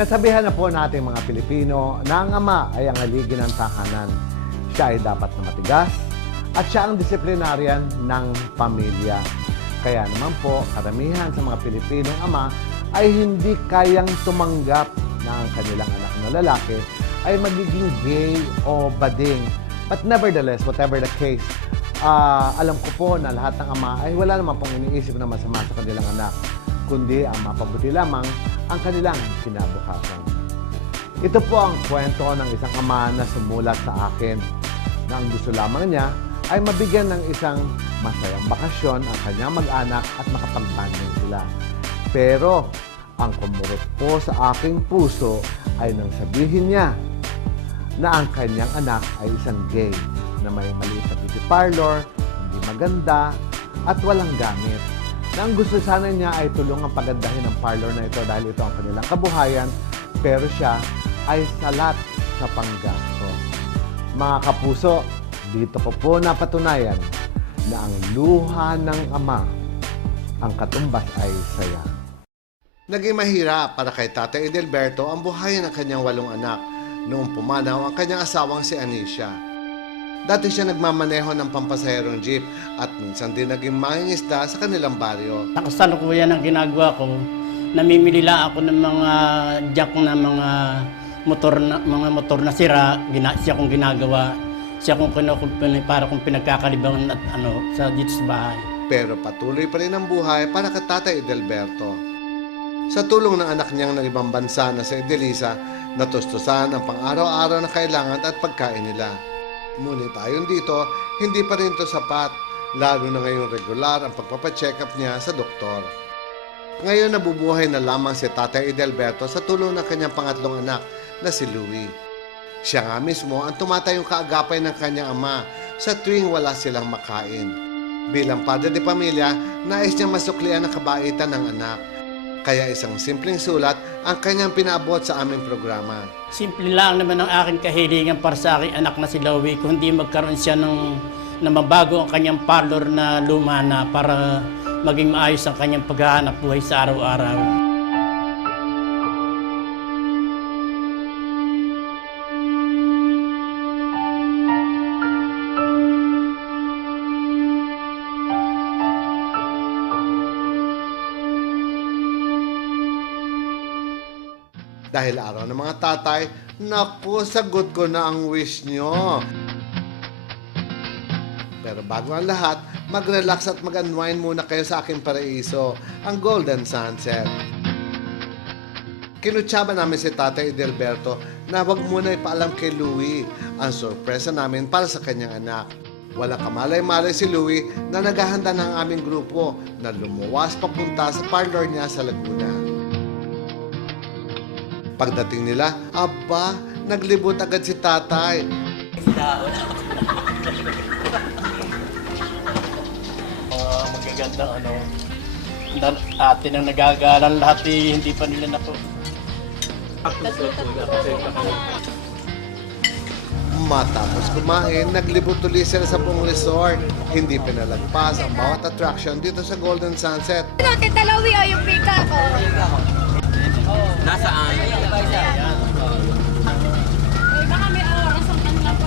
Kasabihan na po nating mga Pilipino na ang ama ay ang haligi ng tahanan. Siya ay dapat na matigas at siya ang disiplinaryan ng pamilya. Kaya naman po, karamihan sa mga Pilipinong ama ay hindi kayang tumanggap na ang kanilang anak na lalaki ay magiging gay o bading. But nevertheless, whatever the case, alam ko po na lahat ng ama ay wala naman pong iniisip na masama sa kanilang anak, kundi ang mapabuti lamang ang kanilang kinabukasan. Ito po ang kwento ng isang ama na sumulat sa akin na ang gusto lamang niya ay mabigyan ng isang masayang bakasyon ang kanyang mag-anak at makapagtanding sila. Pero ang kumurot po sa aking puso ay nang sabihin niya na ang kanyang anak ay isang gay na may maliit na beauty parlor, hindi maganda, at walang gamit. Na ang gusto sana niya ay tulungang pagandahin ang parlor na ito dahil ito ang kanilang kabuhayan, pero siya ay salat sa panggastos. Mga kapuso, dito ko po napatunayan na ang luha ng ama, ang katumbas ay saya. Naging mahirap para kay Tatay Edelberto ang buhayin ng kanyang 8 anak noong pumanaw ang kanyang asawang si Anisha. Dati siya nagmamaneho ng pampasaherong jeep at minsan din naging mangingisda sa kanilang baryo. Nakasalukuyan ang ginagawa ko, namimili lang ako ng mga jack na mga motor na sira, siya kong ginagawa. Siya kong kinukumpuni para kung pinagkakalibangan at sa dito sa bahay. Pero patuloy pa rin ang buhay para kay Tatay Edelberto. Sa tulong ng anak niyang ng ibang bansa na si Edelisa, natustusan ang pang-araw-araw na kailangan at pagkain nila. Ngunit ayon dito, hindi pa rin ito sapat, lalo na ngayong regular ang pagpapacheck up niya sa doktor. Ngayon nabubuhay na lamang si Tatay Edelberto sa tulong ng kanyang pangatlong anak na si Louie. Siya nga mismo ang tumatayong kaagapay ng kanyang ama sa tuwing wala silang makain. Bilang padre de pamilya, nais niyang masuklian ang kabaitan ng anak. Kaya isang simpleng sulat ang kanyang pinaabot sa aming programa. Simple lang naman ang aking kahilingan para sa aking anak na si Louie, kung hindi magkaroon siya na mabago ang kanyang parlor na luma na para maging maayos ang kanyang paghahanap buhay sa araw-araw. Dahil araw ng mga tatay, naku, sagot ko na ang wish nyo. Pero bago ang lahat, mag-relax at mag-unwind muna kayo sa aking paraiso, ang Golden Sunset. Kinutsaba namin si Tatay Edelberto na wag muna ipaalam kay Louie ang sorpresa namin para sa kanyang anak. Walang kamalay-malay si Louie na naghahanda ng aming grupo na lumuwas papunta sa parlor niya sa Laguna. Pagdating nila, aba, naglibot agad si tatay. Magagandang atin ang nagagalan lahat hindi pa nila nato. Matapos kumain, naglibot ulit sila sa buong resort. Hindi pinalagpas ang bawat attraction dito sa Golden Sunset. Tita Louie, o yung pika ko. Nasaan? Baka may oras ang kanila pa.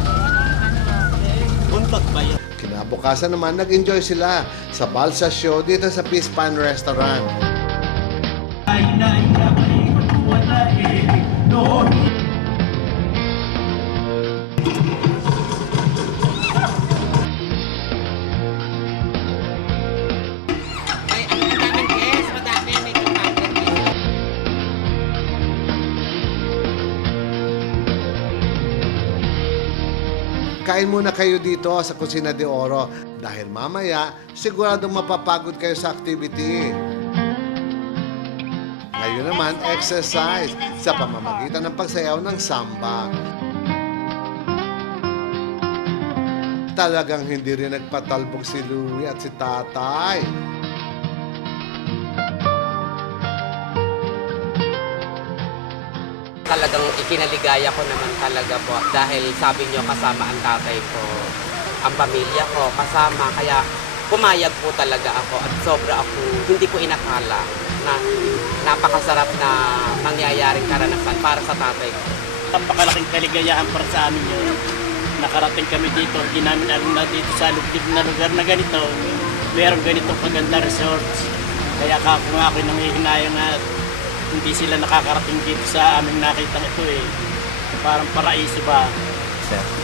Buntot ba yun? Kinabukasan naman, nag-enjoy sila sa Balsa Show dito sa Peace Pan Restaurant. Kain muna kayo dito sa Kusina de Oro dahil mamaya siguradong mapapagod kayo sa activity. Ngayon naman, exercise sa pamamagitan ng pagsayaw ng samba. Talagang hindi rin nagpatalbog si Louie at si tatay. Talagang ikinaligaya ko naman talaga po dahil sabi niyo kasama ang tatay ko, ang pamilya ko kasama, kaya pumayag po talaga ako at sobra ako, hindi ko inakala na napakasarap na mangyayaring karanasan para sa tatay ko. Napakalaking kaligayahan para sa amin yun. Nakarating kami dito, hindi namin alam na dito sa lubid na lugar na ganito, meron ganitong paganda resorts. Kaya ako nga ako'y nanghihinayang na hindi sila nakakarating dito sa aming nakita ito eh. Parang paraiso ba?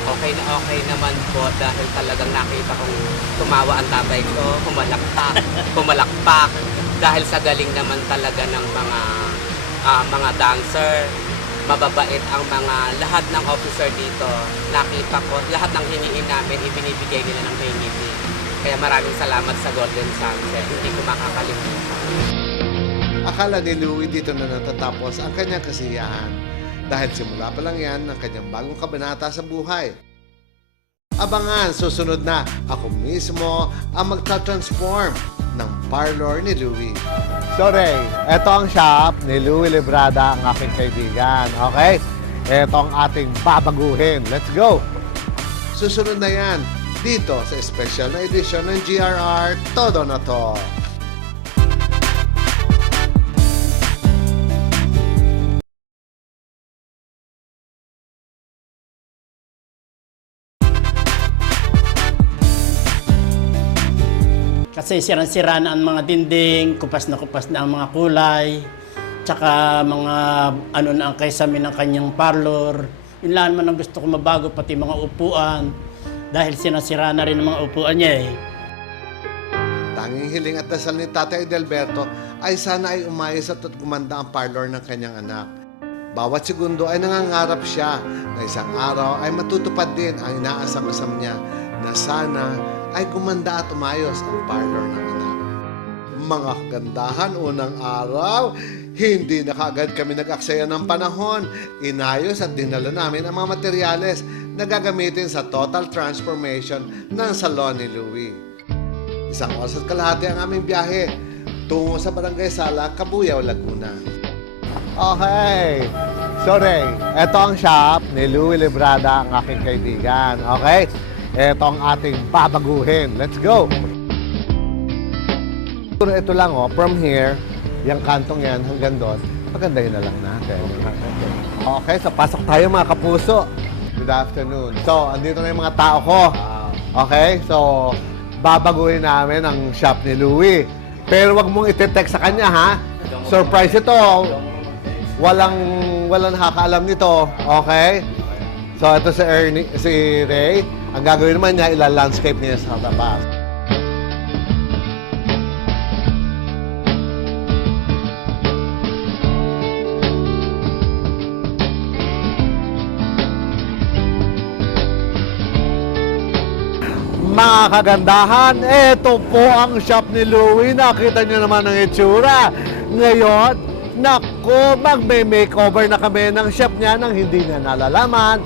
Okay na okay naman po dahil talagang nakita kong tumawa ang tatay ko, pumalakpak dahil sa galing naman talaga ng mga dancer. Mababait ang lahat ng officer dito. Nakita ko, lahat ng hiniin namin, ibinibigay nila ng may ngiti. Kaya maraming salamat sa Golden Sunset. Hindi ko makakalimutan. Akala ni Louie dito na natatapos ang kanyang kasiyahan dahil simula pa lang yan ang kanyang bagong kabanata sa buhay. Abangan, susunod na ako mismo ang magta-transform ng parlor ni Louie. So Ray, ito ang shop ni Louie Librada, ang aking kaibigan. Okay? Ito ang ating babaguhin. Let's go! Susunod na yan dito sa special na edisyon ng GRR Todo na To. Kasi sirang-sira na ang mga dinding, kupas na ang mga kulay, tsaka mga ano na ang kaysamin ng kanyang parlor. Yun lang naman ang gusto ko mabago, pati mga upuan. Dahil sinasira na rin ang mga upuan niya eh. Tanging hiling at dasal ni Tatay Edelberto ay sana ay umayos at gumanda ang parlor ng kanyang anak. Bawat segundo ay nangangarap siya na isang araw ay matutupad din ang inaasam-asam niya na sana ay gumanda at umayos ang parlor ng anak. Mga kagandahan, unang araw, hindi na kaagad kami nag-aksaya ng panahon. Inayos at dinala namin ang mga materyales na gagamitin sa total transformation ng salon ni Louie. Isang oras at kalahati ang aming biyahe tungo sa Barangay Sala, Cabuyao, Laguna. Okay. So Ray, ito ang shop ni Louie Librada, ang aking kaibigan. Okay? Ito ang ating babaguhin. Let's go! Ito lang from here, yung kantong yan hanggang doon, pagandahin na lang natin. Okay, so pasok tayo mga kapuso. Good afternoon. So, andito na yung mga tao ko. Okay, so babaguhin namin ang shop ni Louie. Pero wag mong iti-text sa kanya, ha? Surprise ito. Walang nakakaalam nito. Okay? So, ito si Ray. Ang gagawin naman niya, ila-landscape niya sa labas. Mga kagandahan, ito po ang shop ni Louie. Nakita niyo naman ang itsura. Ngayon, naku, magme-makeover na kami ng shop niya nang hindi niya nalalaman.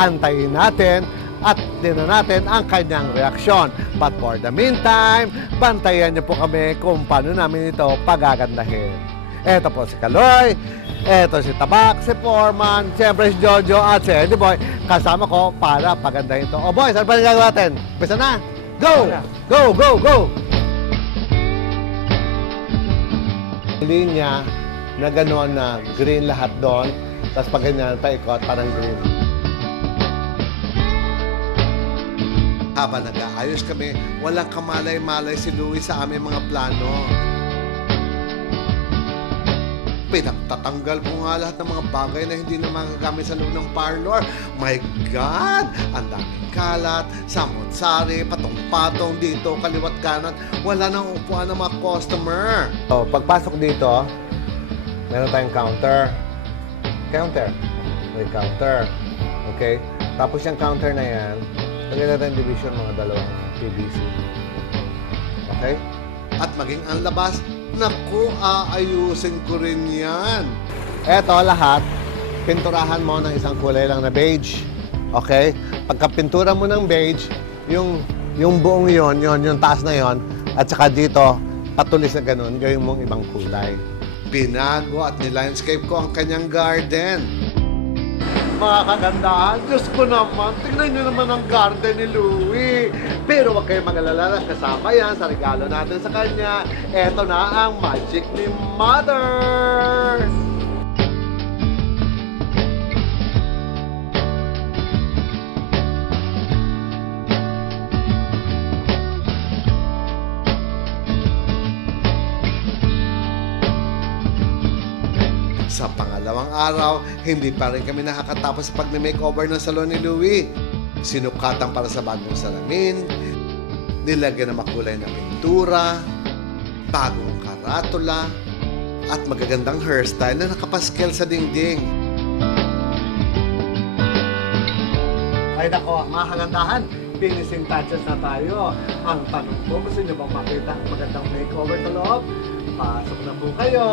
Antayin natin at tingnan natin ang kanyang reaksyon. But for the meantime, bantayan niyo po kami kung paano namin ito pagagandahin. Ito po si Kaloy, ito si Tabak, si Foreman, siyempre si Jojo at si Eddie Boy. Kasama ko para pagandahin ito. O boys, ano pa rin gagawin natin? Pisa na! Go! Go, go, go! Linya na gano'n na green lahat doon, tapos pag ganyan, paikot, parang green. Habang nag-aayos kami, walang kamalay-malay si Louie sa aming mga plano. Pinagtatanggal ko nga lahat ng mga bagay na hindi na magagamit sa loob ng parlor. My God! Ang daming kalat, samot-sari, patong-patong dito, kaliwat kanan. Wala nang upuan ng mga customer. So, pagpasok dito, meron tayong counter. May counter. Okay? Tapos yung counter na yan, lagyan natin division mga dalawang PVC. Okay? At maging ang labas, naku, aayusin ko rin yan. Eto lahat, pinturahan mo ng isang kulay lang na beige. Okay? Pagka pintura mo ng beige, yung buong yon, yung taas na yon, at saka dito, patulis na ganun, gawin mong ibang kulay. Binago at nilandscape ko ang kanyang garden. Mga kagandahan, Diyos ko naman, tingnan nyo naman ang garden ni Louie. Pero huwag kayong mag-alala, kasama yan sa regalo natin sa kanya. Eto na ang magic ni Mother! Sa pangalawang araw, hindi pa rin kami nakakatapos sa pag-makeover ng salon ni Louie. Sinukatan para sa bagong salamin, nilagyan ng makulay na pintura, bagong karatula, at magagandang hairstyle na nakapaskel sa dingding. Ay nako, mga kagandahan, finishing touches na tayo. Ang tanong ko, gusto niyo bang makita ang magandang makeover sa loob? Pasok na po kayo!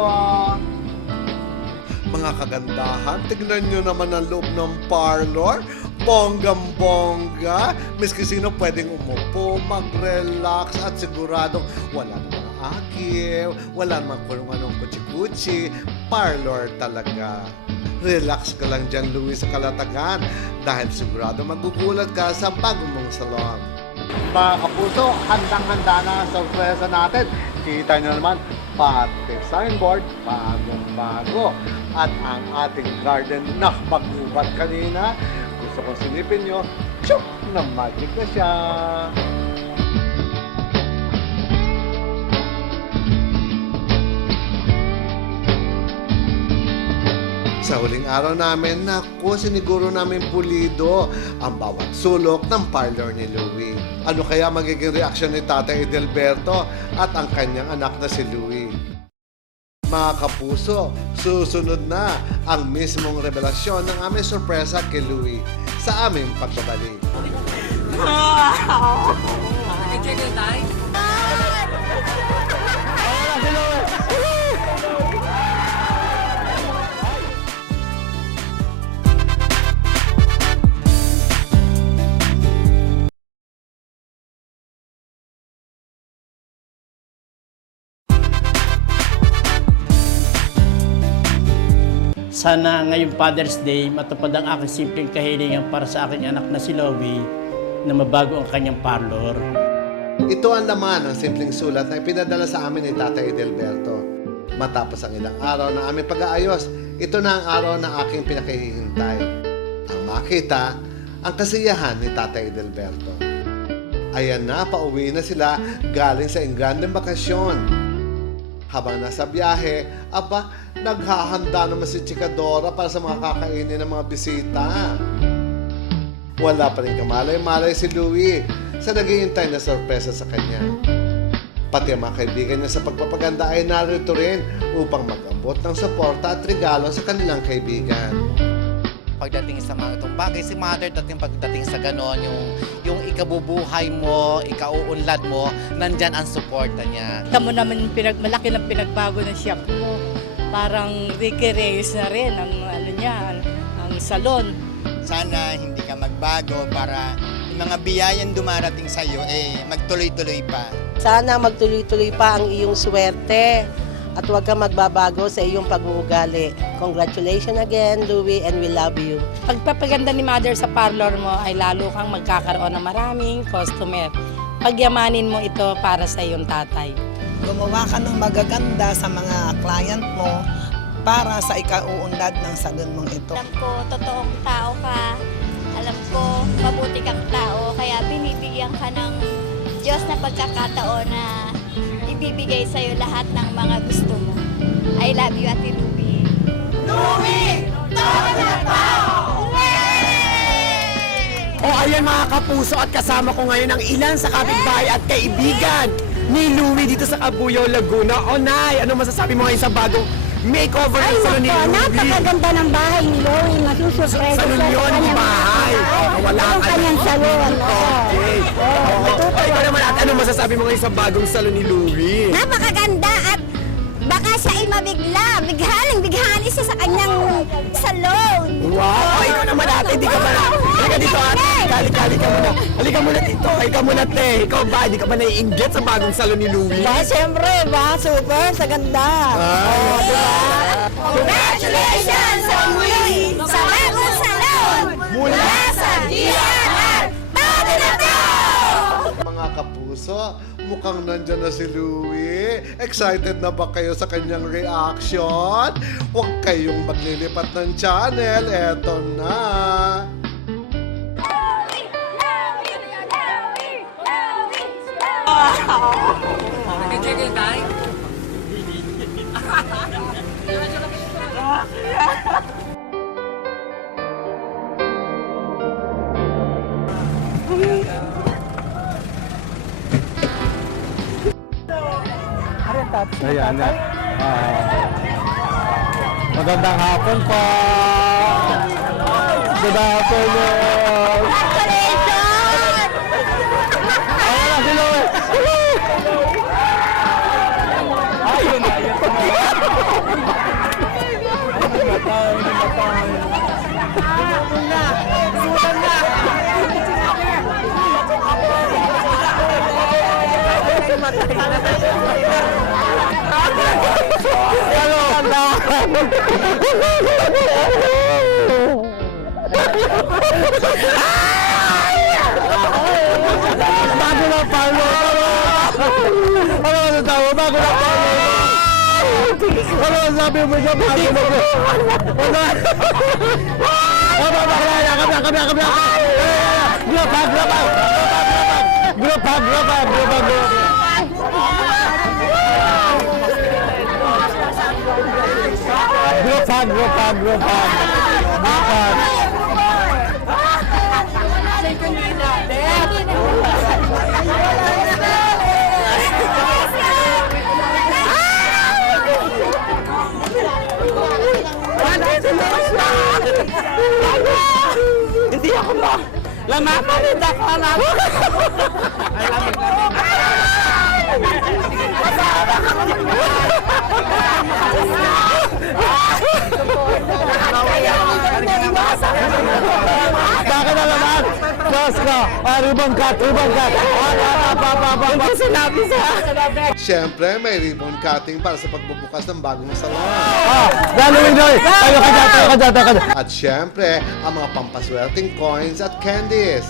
Mga kagandahan, tignan nyo naman ang loob ng parlor. Bonggang-bongga. Miski sino pwedeng umupo, mag-relax at siguradong wala namang agil, wala namang kung anong kutsi-kutsi. Parlor talaga. Relax ka lang dyan, Louie, sa Kalatagan dahil sigurado magugulat ka sa bagong mong salon. Mga kapuso, handang-handa na ang sorpresa natin. Kita nyo naman, pati signboard, bagong-bago. At ang ating garden na mag-ubat kanina, gusto kong silipin nyo, tsyuk, na magic na siya. Sa huling araw namin, naku, siniguro namin pulido ang bawat sulok ng parlor ni Louie. Ano kaya magiging reaksyon ni Tatay Edelberto at ang kanyang anak na si Louie? Mga kapuso, susunod na ang mismong revelasyon ng aming sorpresa kay Louie sa aming pagbabalik. Sana ngayong Father's Day, matupad ang aking simpleng kahilingan para sa aking anak na si Louie na mabago ang kanyang parlor. Ito ang laman ng simpleng sulat na ipinadala sa amin ni Tatay Edelberto. Matapos ang ilang araw ng aming pag-aayos, ito na ang araw na aking pinakahihintay. Ang makita, ang kasiyahan ni Tatay Edelberto. Ayan na, pauwi na sila galing sa Engrandeng bakasyon. Habang nasa biyahe, aba, naghahanda naman si Chikadora para sa mga kakainin ng mga bisita. Wala pa rin kamalay-malay si Louie sa naghihintay na sorpresa sa kanya. Pati ang mga kaibigan niya sa pagpapaganda ay narito rin upang mag-abot ng suporta at regalo sa kanilang kaibigan. Pagdating sa mga itong bagay, si Mother dating pagdating sa ganon, yung ikabubuhay mo, ikauunlad mo, nandyan ang suporta niya. Tamo naman malaki ng pinagbago ng shop mo. Parang Ricky Reyes na rin ang ano niya, ang salon. Sana hindi ka magbago para yung mga biyayang dumarating sa iyo magtuloy-tuloy pa. Sana magtuloy-tuloy pa ang iyong swerte at huwag kang magbabago sa iyong pag-uugali. Congratulations again, Louie, and we love you. Pagpapaganda ni Mother sa parlor mo ay lalo kang magkakaroon ng maraming customer. Pagyamanin mo ito para sa iyong tatay. Gumawa ka ng magaganda sa mga client mo para sa ikauunlad ng salon mong ito. Alam ko, totoong tao ka. Alam ko, mabuti kang tao. Kaya binibigyan ka ng Diyos na pagkakataon na ibibigay sa'yo lahat ng mga gusto mo. I love you, Ate Louie. Louie! Tao na tao! O ayan mga kapuso, at kasama ko ngayon ang ilan sa kapitbahay at kaibigan ni Louie dito sa Cabuyao, Laguna. O Nay, ano masasabi mo ngayon sa bagong makeover ng salon ni Louie? Napakaganda ng bahay ni Louie. Masusurpresa Salon yun, bahay. Wala ang kanyang salon. Okay. O ikaw naman, at ano masasabi mo ngayon sa bagong salon ni Louie? Napakaganda at baka siya ay mabigla. Bighaling siya sa kanyang salon. Wow! Ikaw naman ate, di ka ba na? Halika dito ate, kali-kali ka muna. Halika muna dito, ikaw muna te. Ikaw ba, di ka ba naiinggit sa bagong salon ni Louie? Siyempre, super, sa ganda. Diba? Congratulations sa muli sa bagong salon! kapuso, mukhang nandyan na si Louie. Excited na ba kayo sa kanyang reaction? Huwag kayong maglilipat ng channel. Eto na. Ayan na. Magandang hapon po. Good afternoon. Ayan na si Louie. Ayun na, ayun. Bago na palo. Ano na tayo? Bago na palo. Ano sabi mo siya? Bago na palo. Group hug. Hindi ako ba? Lamaman, hindi ako alam. Bakit na naman? Diyos ko! Ribbon cut! Hindi sinabi sa... Siyempre, may ribbon cutting para sa pagbubukas ng bagong salon. Daloy! Tayo ka dyan! At siyempre, ang mga pampaswerteng coins at candies.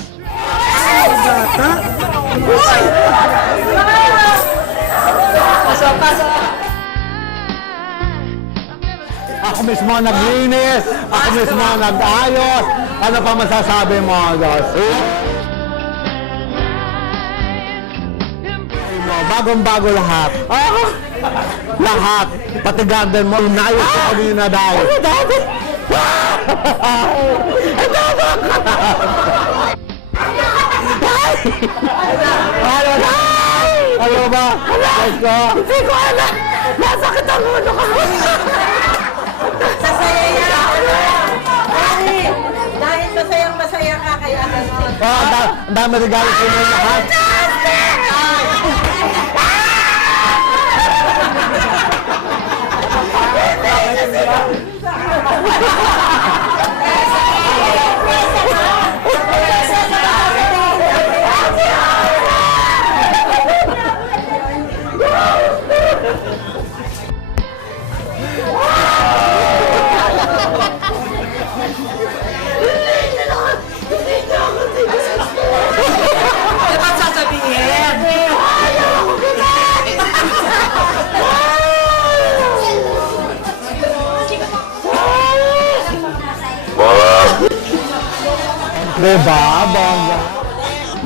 Ako mismo ang naglinis. Ako mismo ang nag-ayos. Ano pa masasabi mo, Josie? Bagong-bago lahat. Lahat. Pati garden mo, inayos ko kanina dahil. Ano ba? Hindi ko alam. Nasakit ang ulo ko. Sasaya dahil masayang-masaya ka kaya gano'n. Ang dami regalo sa inyo lahat. Diba, bongga?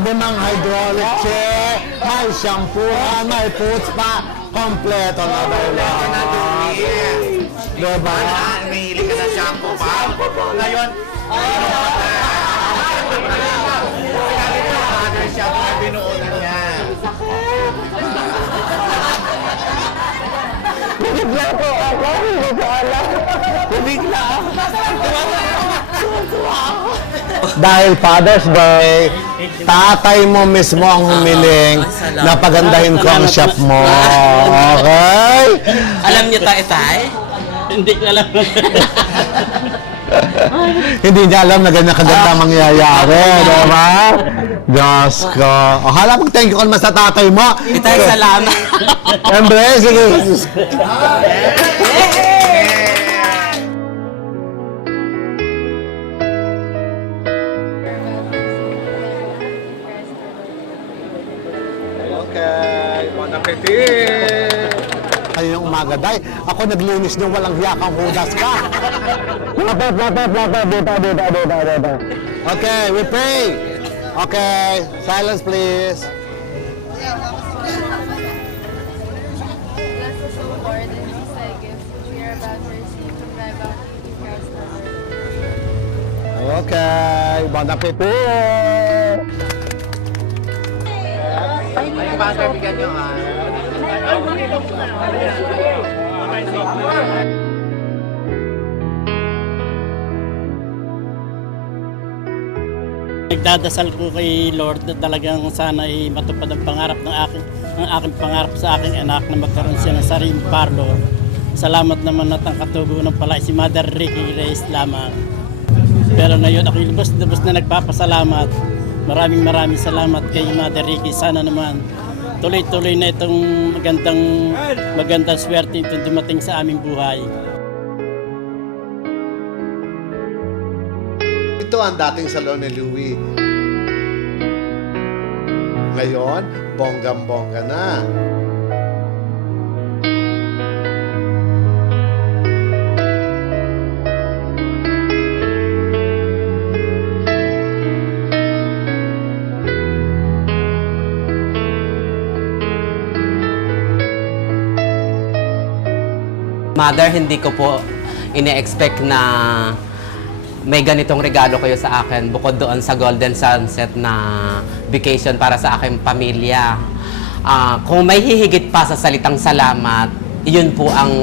Limang hydraulic chair, may shampooan, may foods pa, kompleto na ba yun? Diba? Nahilig ka sa shampoo pa. Ngayon, mother shampoo na binuunan niya. Bigla ko ako, hindi ko alam. Bigla. Dahil Father's Day, tatay mo mismo ang humiling na pagandahin ko ang shop mo. Okay? Alam niyo tayo, Tay? Hindi ko alam. Hindi niya alam na ganyan kaganda mangyayari, diba? Diyos ko. O, hala, mag-thank you ka naman sa tatay mo. Tay, salamat. Siyempre, sige. Ngayong umaga, Day, ako naglinis ng walang hiya kang hudas ka. Okay, we pray. Okay, silence please. Bless us, O Lord, and these thy gifts which we are about to receive from thy bounty through Christ our Lord. Okay, bon appetit. Father, bigyan nyo Nagdadasal ko kay Lord na talagang sana ay matupad ang pangarap ng aking pangarap sa aking anak na magkaroon siya ng sariling parlor. Salamat naman at ang katugunan pala si Mother Ricky Reyes lamang. Pero na yun, ako lubos na nagpapasalamat. Maraming salamat kay Mother Ricky. Sana naman tuloy-tuloy na itong magandang swerte itong dumating sa aming buhay. Ito ang dating salon ni Louie. Ngayon, bonggang-bongga na. Mother, hindi ko po ine-expect na may ganitong regalo kayo sa akin bukod doon sa Golden Sunset na vacation para sa aking pamilya. Kung may hihigit pa sa salitang salamat, yun po ang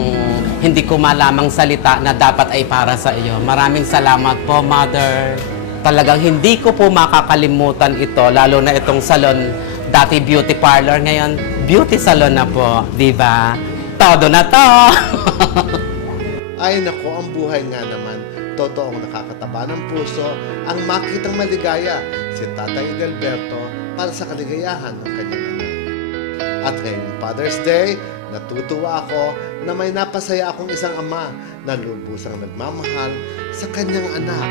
hindi ko malamang salita na dapat ay para sa iyo. Maraming salamat po, Mother. Talagang hindi ko po makakalimutan ito, lalo na itong salon, dati beauty parlor, ngayon beauty salon na po, di ba? Todo na to! Ay nako, ang buhay nga naman. Totoong nakakataba ng puso ang makitang maligaya si Tatay Delberto para sa kaligayahan ng kanyang anak. At ngayong Father's Day, natutuwa ako na may napasaya akong isang ama na lubusang nagmamahal sa kanyang anak.